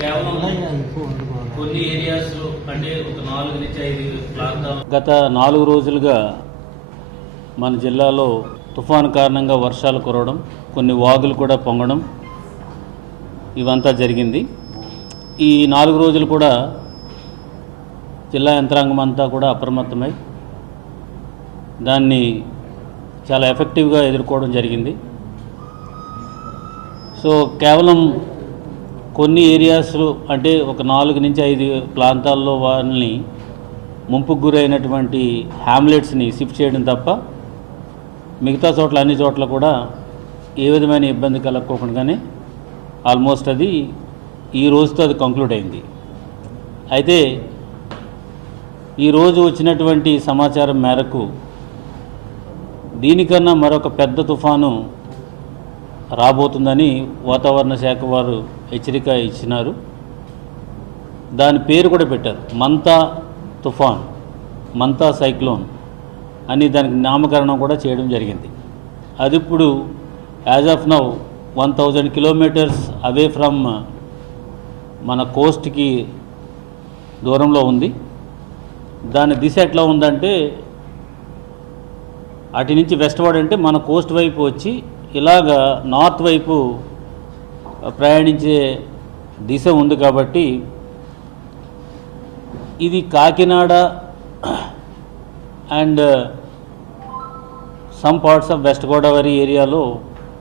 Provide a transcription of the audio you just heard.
కేవలం కొన్ని ఏరియాస్ అంటే ఒక 4 నుంచి 5 ప్రాంతాలు గత 4 రోజులుగా మన జిల్లాలో తుఫాను కారణంగా వర్షాలు కురవడం, కొన్ని వాగులు కూడా పొంగడం ఇవంతా జరిగింది. ఈ 4 రోజులు కూడా జిల్లా యంత్రాంగం అంతా కూడా అప్రమత్తమై దాన్ని చాలా ఎఫెక్టివ్గా ఎదుర్కోవడం జరిగింది. సో కేవలం కొన్ని ఏరియాస్లో అంటే ఒక 4 నుంచి 5 ప్రాంతాల్లో వారిని ముంపుకు గురైనటువంటి హ్యామ్లెట్స్ని షిఫ్ట్ చేయడం తప్ప మిగతా చోట్ల అన్ని చోట్ల కూడా ఏ విధమైన ఇబ్బంది కలగకోకుండానే ఆల్మోస్ట్ అది ఈ రోజుతో అది కంక్లూడ్ అయింది. అయితే ఈరోజు వచ్చినటువంటి సమాచారం మేరకు దీనికన్నా మరొక పెద్ద తుఫాను రాబోతుందని వాతావరణ శాఖ వారు హెచ్చరిక ఇచ్చినారు. దాని పేరు కూడా పెట్టారు, మంతా తుఫాన్, మంతా సైక్లోన్ అని దానికి నామకరణం కూడా చేయడం జరిగింది. అది ఇప్పుడు as of now 1000 kilometres away from మన కోస్ట్కి దూరంలో ఉంది. దాని దిశ ఎట్లా ఉందంటే అటు నుంచి వెస్ట్వర్డ్ అంటే మన కోస్ట్ వైపు వచ్చి ఇలాగా నార్త్ వైపు ప్రయాణించే దిశ ఉంది. కాబట్టి ఇది Kakinada and some parts of west Godavari ఏరియాలో